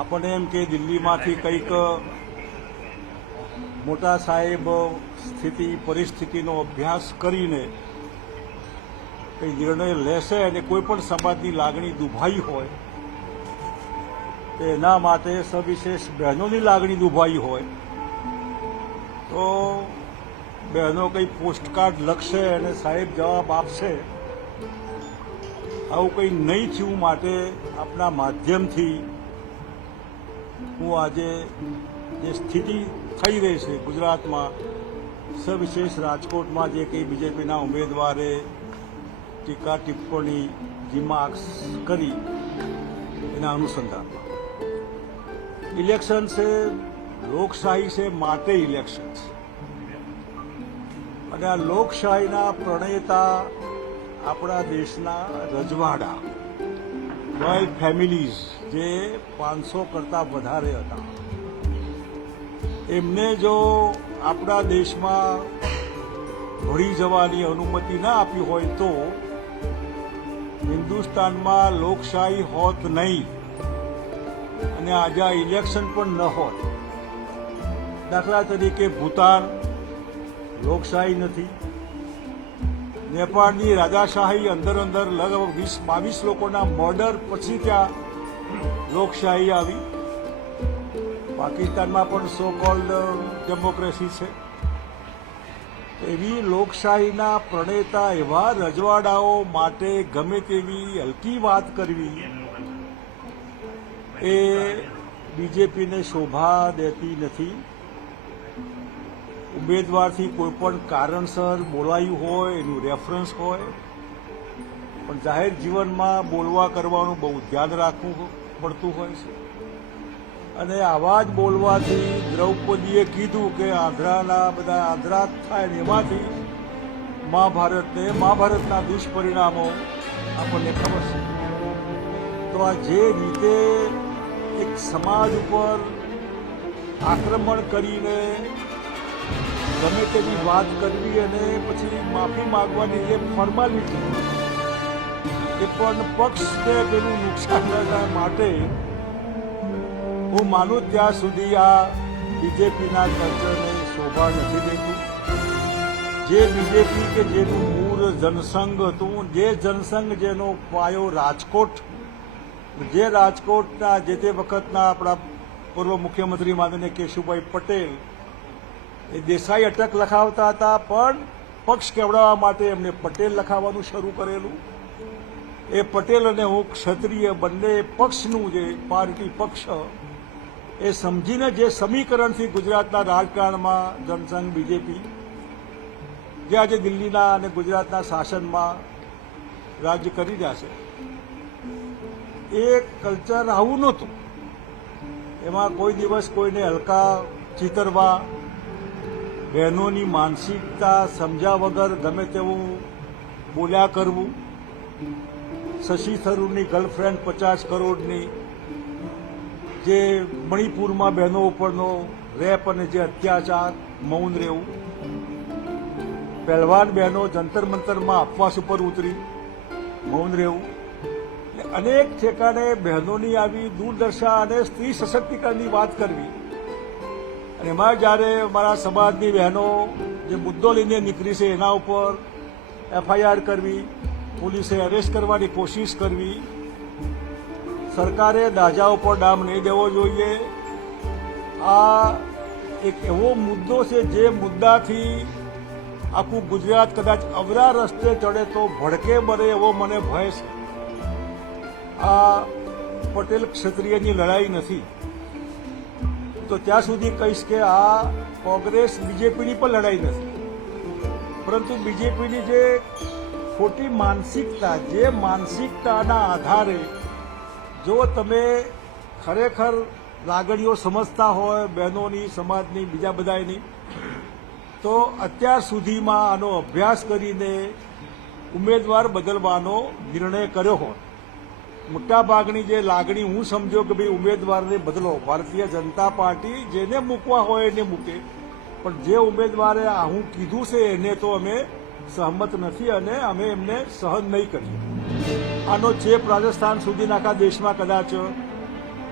આપણને એમ કે દિલ્હીમાંથી કંઈક મોટા સાહેબ સ્થિતિ પરિસ્થિતિનો અભ્યાસ કરીને કંઈ નિર્ણય લેશે અને કોઈ પણ સમાજની લાગણી દુભાઈ હોય તો એના માટે સવિશેષ બહેનોની લાગણી દુભાઈ હોય તો બહેનો કંઈ પોસ્ટકાર્ડ લખશે અને સાહેબ જવાબ આપશે. આવું કંઈ નહીં થયું માટે આપના માધ્યમથી હું આજે જે સ્થિતિ થઈ રહી છે ગુજરાતમાં, સવિશેષ રાજકોટમાં જે કંઈ બીજેપીના ઉમેદવારે ટીકા ટિપ્પણી રિમાર્ક્સ કરી એના અનુસંધાનમાં ઇલેક્શન છે, લોકશાહી છે માટે ઇલેક્શન છે. અને આ લોકશાહીના પ્રણેતા આપણા દેશના રજવાડા રોયલ ફેમિલીઝ જે 500 કરતાં વધારે હતા, એમને જો આપણા દેશમાં ભળી જવાની અનુમતિ ના આપી હોય તો હિન્દુસ્તાનમાં લોકશાહી હોત નહીં અને આજે આ ઇલેક્શન પણ ન હોત. દાખલા તરીકે ભૂતાન લોકશાહી નથી, નેપાળની રાજાશાહી અંદર લગભગ 20-22 લોકોના મર્ડર પછી ત્યાં લોકશાહી આવી. પાકિસ્તાનમાં પણ સો કોલ્ડ ડેમોક્રેસી છે. એવી લોકશાહીના પ્રણેતા એવા રજવાડાઓ માટે ગમે તેવી હલકી વાત કરવી એ બીજેપીને શોભા દેતી નથી. ઉમેદવારથી કોઈ પણ કારણસર બોલાયું હોય એનું રેફરન્સ હોય, પણ જાહેર જીવનમાં બોલવા કરવાનું બહુ ધ્યાન રાખવું પડતું હોય છે. અને આવા જ બોલવાથી દ્રૌપદીએ કીધું કે આંધળાના બધા આંધળા થાય ને એમાંથી મહાભારતના દુષ્પરિણામો આપણને ખબર છે. તો આ જે રીતે એક સમાજ ઉપર આક્રમણ કરીને ગમે તેવી વાત કરવી અને પછી માફી માગવાની જે ફોર્માલિટી એ પણ પક્ષને પેલું નુકસાન ન થાય માટે હું માનું ત્યાં સુધી આ બીજેપીના કલ્ચરને શોભા નથી દેતું. જે બીજેપી કે જેનું મૂળ જનસંઘ હતું, જે જનસંઘ જેનો પાયો રાજકોટ, જે રાજકોટના જે તે વખતના આપણા પૂર્વ મુખ્યમંત્રી માનનીય કેશુભાઈ પટેલ એ દેસાઈ અટક લખાવતા હતા, પણ પક્ષ કેવડાવવા માટે એમને પટેલ લખાવવાનું શરૂ કરેલું. એ પટેલ અને હું ક્ષત્રિય બંને પક્ષનું જે પાર્ટી પક્ષ એ સમજીને જે સમીકરણથી ગુજરાતના રાજકારણમાં જનસંઘ બીજેપી જે આજે દિલ્હીના અને ગુજરાતના શાસનમાં રાજ્ય કરી રહ્યા છે, એ કલ્ચર આવું નહોતું. એમાં કોઈ દિવસ કોઈને હલકા ચિતરવા, બહેનોની માનસિકતા સમજ્યા વગર ગમે તેવું બોલ્યા કરવું, શશી થરૂરની ગર્લફ્રેન્ડ 50 કરોડની, જે મણિપુરમાં બહેનો ઉપરનો રેપ અને જે અત્યાચાર, મૌન રહેવું, પહેલવાન બહેનો જંતર મંતરમાં અપવાસ ઉપર ઉતરી મૌન રહેવું. અનેક ઠેકાણે બહેનોની આવી દુર્દશા અને સ્ત્રી સશક્તિકરણની વાત કરવી. અને એમાં જ્યારે અમારા સમાજની બહેનો જે મુદ્દો લઈને નીકળી છે એના ઉપર FIR કરવી, પોલીસે અરેસ્ટ કરવાની કોશિશ કરવી, સરકારે દાજા ઉપર ડામ નહીં દેવો જોઈએ. આ એક એવો મુદ્દો છે જે મુદ્દાથી આખું ગુજરાત કદાચ અવરા રસ્તે ચડે તો ભડકે મરે એવો મને ભય છે. આ પટેલ ક્ષત્રિયની લડાઈ નથી. તો ત્યાં સુધી કહીશ કે આ કોંગ્રેસ બીજેપીની પણ લડાઈ નથી, પરંતુ બીજેપીની જે ખોટી માનસિકતા, જે માનસિકતાના આધારે જો તમે ખરેખર લાગણીઓ સમજતા હોય બહેનોની, સમાજની, બીજા બધાની, તો અત્યાર સુધીમાં આનો અભ્યાસ કરીને ઉમેદવાર બદલવાનો નિર્ણય કર્યો હોત. મોટાભાગની જે લાગણી હું સમજો કે ભાઈ ઉમેદવારને બદલો, ભારતીય જનતા પાર્ટી જેને મૂકવા હોય એને મૂકે, પણ જે ઉમેદવારે હું કીધું છે એને તો અમે સહમત નથી અને અમે એમને સહન નહીં કરીએ. આનો ચેપ રાજસ્થાન સુધીના આખા દેશમાં કદાચ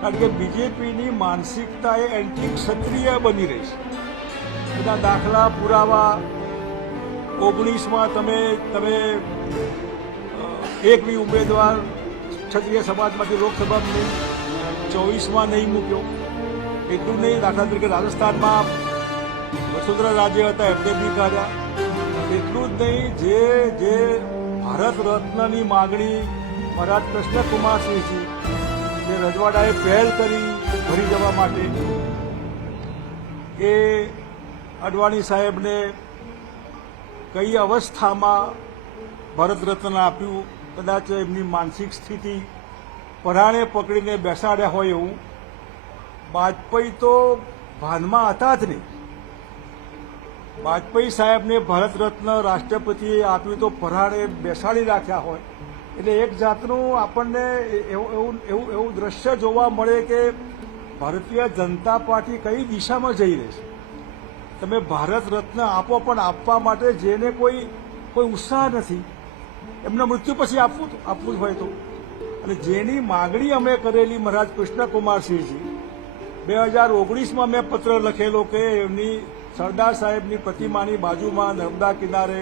કારણ કે બીજેપીની માનસિકતા એ એન્ટી ક્ષત્રિય બની રહી છે. એના દાખલા પુરાવા 19માં તમે એક બી ઉમેદવાર ક્ષત્રિય સમાજમાંથી લોકસભામાં નહીં, 24માં નહીં મૂક્યો. એટલું નહીં, દાખલા તરીકે રાજસ્થાનમાં વસુંધરા રાજે હતા એમને બી કાઢ્યા. એટલું જ નહીં, જે ભારત રત્નની માગણી મહારાજ કૃષ્ણકુમારસિંહજી જે રજવાડાએ પહેલ કરી ભરી જવા માટે, એ અડવાણી સાહેબને કઈ અવસ્થામાં ભારત રત્ન આપ્યું, કદાચ એમની માનસિક સ્થિતિ પરાણે પકડીને બેસાડ્યા હોય એવું. વાજપેયી તો ભાનમાં હતા જ નહીં. વાજપેયી સાહેબને ભારત રત્ન રાષ્ટ્રપતિએ આપ્યું તો પરાણે બેસાડી રાખ્યા હોય. એટલે એક જાતનું આપણને એવું દ્રશ્ય જોવા મળે કે ભારતીય જનતા પાર્ટી કઈ દિશામાં જઈ રહી છે. તમે ભારત રત્ન આપો, પણ આપવા માટે જેને કોઈ ઉત્સાહ નથી, એમના મૃત્યુ પછી આપવું જ હોય તો. અને જેની માગણી અમે કરેલી મહારાજ કૃષ્ણકુમારસિંહજી, 2019માં મેં પત્ર લખેલો કે એમની સરદાર સાહેબની પ્રતિમાની બાજુમાં નર્મદા કિનારે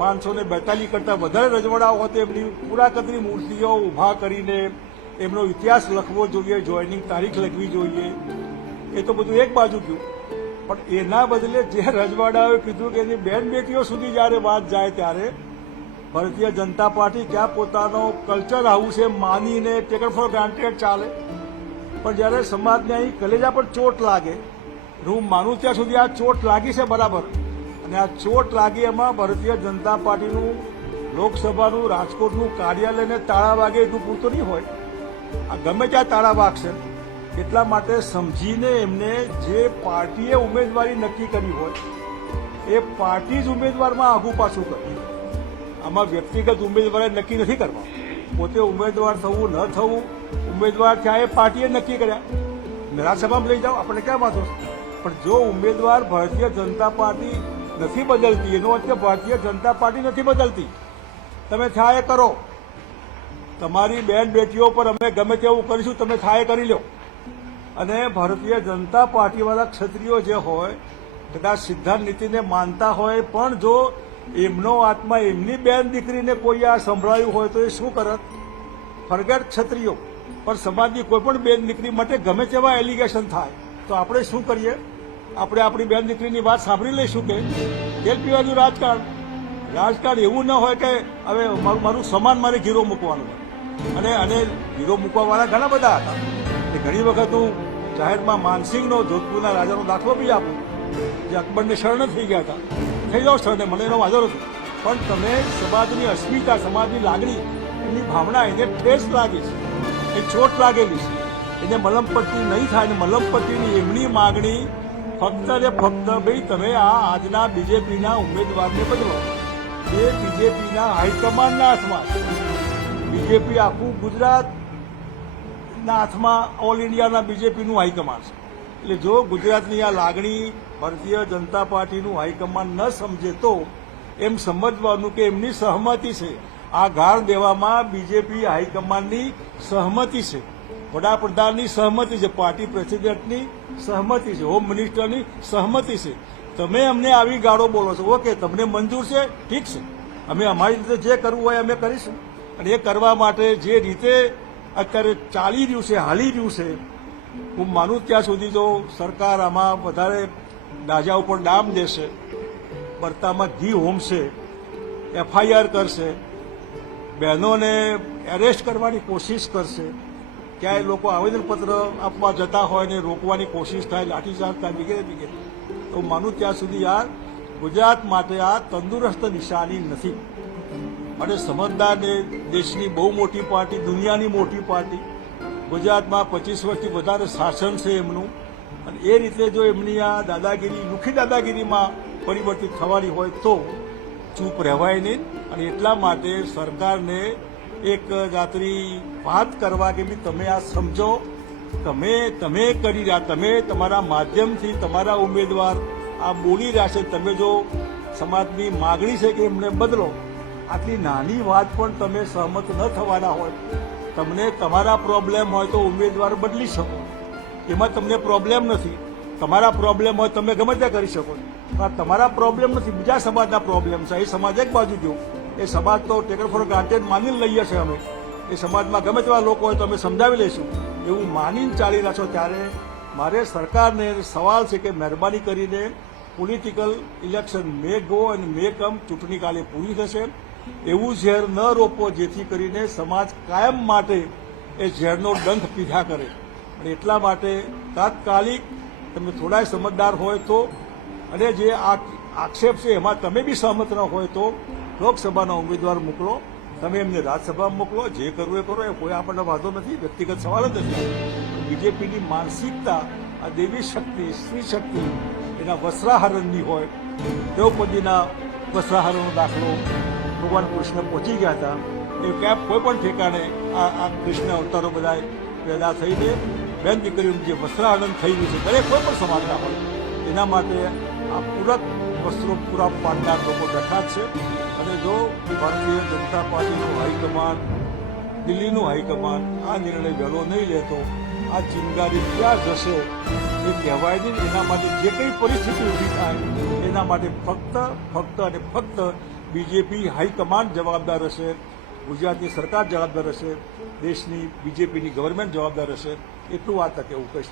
542 કરતાં વધારે રજવાડાઓ હોય એમની પૂરાકદની મૂર્તિઓ ઊભા કરીને એમનો ઇતિહાસ લખવો જોઈએ, જોઈનિંગ તારીખ લખવી જોઈએ. એ તો બધું એક બાજુ ગયું. પણ એના બદલે જે રજવાડાઓએ કીધું કે એની બેન બેટીઓ સુધી જ્યારે વાત જાય ત્યારે ભારતીય જનતા પાર્ટી ક્યાં પોતાનો કલ્ચર હાઉસ એ માનીને ટેકન ફોર ગ્રાન્ટેડ ચાલે. પણ જ્યારે સમાજને અહીં કલેજા પર ચોટ લાગે, હું માનું ત્યાં સુધી આ ચોટ લાગી છે બરાબર, અને આ ચોટ લાગી એમાં ભારતીય જનતા પાર્ટીનું લોકસભાનું રાજકોટનું કાર્યાલયને તાળા વાગે એટલું પૂરતું નહીં હોય. આ ગમે ત્યાં તાળા વાગશે. એટલા માટે સમજીને એમને જે પાર્ટીએ ઉમેદવારી નક્કી કરી હોય એ પાર્ટી જ ઉમેદવારમાં આગુ પાછું કરે. આમાં વ્યક્તિગત ઉમેદવારે નક્કી નથી કરવા. પોતે ઉમેદવાર થવું ન થવું, ઉમેદવાર થયા એ પાર્ટીએ નક્કી કર્યા. રાજ્યસભામાં લઈ જાઓ, આપણે ક્યાં વાંધો છે. પણ જો ઉમેદવાર ભારતીય જનતા પાર્ટી નથી બદલતી, એનો અર્થ ભારતીય જનતા પાર્ટી નથી બદલતી, તમે થાય એ કરો. તમારી બેન બેટીઓ પર અમે ગમે તેવું કરીશું, તમે થાય કરી લો. અને ભારતીય જનતા પાર્ટીવાળા ક્ષત્રિયો જે હોય, કદાચ સિદ્ધાંત નીતિને માનતા હોય, પણ જો એમનો આત્મા એમની બેન દીકરીને કોઈ આ સંભળાયું હોય તો એ શું કરત? ફરગેટ ક્ષત્રિયો. પણ સમાજની કોઈ પણ બેન દીકરી માટે ગમે તેવા એલિગેશન થાય તો આપણે શું કરીએ? આપણે આપણી બેન દીકરીની વાત સાંભળી લઈશું કે તેલ પીવાનું રાજકારણ એવું ન હોય કે હવે મારું સમાન મારે ઘીરો મૂકવાનું હોય. અને ઘીરો મૂકવાવાળા ઘણા બધા હતા. એ ઘણી વખત હું જાહેરમાં માનસિંહનો, જોધપુરના રાજાનો દાખલો બી આપું, જે અકબરને શરણ થઈ ગયા હતા. થઈ જાઓ શરણે, મને એનો વાંધો નથી. પણ તમે સમાજની અસ્મિતા, સમાજની લાગણી, એની ભાવના એને ઠેસ લાગી છે, એ ચોટ લાગેલી છે, એને મલમપટ્ટી નહીં થાય. અને મલમપટ્ટીની એમની માગણી ફક્ત ને ફક્ત ભાઈ તમે આજના બીજેપીના ઉમેદવારને બદલો. એ બીજેપીના હાઈકમાન્ડના હાથમાં છે. બીજેપી આખું ગુજરાતના હાથમાં, ઓલ ઇન્ડિયાના બીજેપીનું હાઈકમાન્ડ છે. એટલે જો ગુજરાતની આ લાગણી ભારતીય જનતા પાર્ટીનું હાઈકમાન્ડ ન સમજે તો એમ સમજવાનું કે એમની સહમતિ છે. આ ગાળ દેવામાં બીજેપી હાઈકમાન્ડની સહમતિ છે, વડાપ્રધાનની સહમતિ છે, પાર્ટી પ્રેસિડેન્ટની સહમતિ છે, હોમ મિનિસ્ટરની સહમતિ છે. તમે અમને આવી ગાળો બોલો છો, ઓકે, તમને મંજૂર છે, ઠીક છે, અમે અમારી રીતે જે કરવું હોય અમે કરીશું. અને એ કરવા માટે જે રીતે અત્યારે ચાલી રહ્યું છે, હાલી રહ્યું છે, હું માનું ત્યાં સુધી જો સરકાર આમાં વધારે દાજા ઉપર ડામ દેશે, બર્તામાં ઘી હોમશે, FIR કરશે, બહેનોને એરેસ્ટ કરવાની કોશિશ કરશે, ક્યાંય લોકો આવેદનપત્ર આપવા જતા હોય ને રોકવાની કોશિશ થાય, લાઠીચાર્જ થાય, વગેરે વગેરે, તો માનું ત્યાં સુધી આ ગુજરાત માટે આ તંદુરસ્ત નિશાની નથી. અને સમજદાર દેશની બહુ મોટી પાર્ટી, દુનિયાની મોટી પાર્ટી, ગુજરાતમાં 25 વર્ષથી વધારે શાસન છે એમનું. અને એ રીતે જો એમની આ દાદાગીરી, લુખી દાદાગીરીમાં પરિવર્તિત થવાની હોય તો ચૂપ રહેવાય નહીં. અને એટલા માટે સરકારને એક જાતની વાત કરવા કે ભાઈ તમે આ સમજો, તમે કરી રહ્યા, તમે તમારા માધ્યમથી તમારા ઉમેદવાર આ બોલી રહ્યા છે, તમે જો સમાજની માગણી છે કે એમને બદલો, આટલી નાની વાત પણ તમે સહમત ન થવાના હોય તમને તમારા પ્રોબ્લેમ હોય તો ઉમેદવાર બદલી શકો, એમાં તમને પ્રોબ્લેમ નથી. તમારા પ્રોબ્લેમ હોય તમે ગમે ત્યાં કરી શકો, પણ તમારા પ્રોબ્લેમ નથી, બીજા સમાજના પ્રોબ્લેમ છે. એ સમાજ એક બાજુ જો, એ સમાજ તો ટેકન ફોર ગ્રાન્ટેડ માનીને લઈએ છીએ અમે. એ સમાજમાં ગમે તેવા લોકો હોય તો અમે સમજાવી લઈશું, એવું માનીને ચાલી રહ્યા છો. ત્યારે મારે સરકારને સવાલ છે કે મહેરબાની કરીને પોલિટિકલ ઇલેક્શન મે ગો અને મે કમ, ચૂંટણી કાલે પૂરી થશે, એવું ઝેર ન રોપો જેથી કરીને સમાજ કાયમ માટે એ ઝેરનો ડંખ પીધા કરે. અને એટલા માટે તાત્કાલિક તમે થોડા સમજદાર હોય તો, અને જે આક્ષેપ છે એમાં તમે બી સહમત ન હોય તો લોકસભાના ઉમેદવાર મોકલો, તમે એમને રાજ્યસભામાં મોકલો, જે કરવું એ કરો, એ કોઈ આપણને વાંધો નથી, વ્યક્તિગત સવાલ જ નથી. બીજેપીની માનસિકતા આ દેવી શક્તિ, સ્ત્રી શક્તિ એના વસ્ત્રાહરણની હોય. દ્રૌપદીના વસ્ત્રાહરણનો દાખલો ભગવાન કૃષ્ણ પહોંચી ગયા હતા, એ ક્યાંક કોઈ પણ ઠેકાણે આ કૃષ્ણ અવતારો બધા પેદા થઈને બેન દીકરીઓનું જે વસ્ત્રાહરણ થઈ ગયું છે, દરેક કોઈ પણ સમાજના હોય એના માટે આ પૂરક વસ્ત્રો પૂરા પાડનાર લોકો બેઠા જ છે. અને જો ભારતીય જનતા પાર્ટીનું હાઈકમાન્ડ, દિલ્હીનું હાઈકમાન્ડ આ નિર્ણય વહેલો નહીં લે તો આ ચિનગારી ક્યાં જશે એ કહેવાય નહીં. એના માટે જે કંઈ પરિસ્થિતિ ઊભી થાય એના માટે ફક્ત અને ફક્ત બીજેપી હાઈકમાન્ડ જવાબદાર હશે, ગુજરાતની સરકાર જવાબદાર હશે, દેશની બીજેપીની ગવર્મેન્ટ જવાબદાર હશે. એટલું આ તકે હું કહીશ.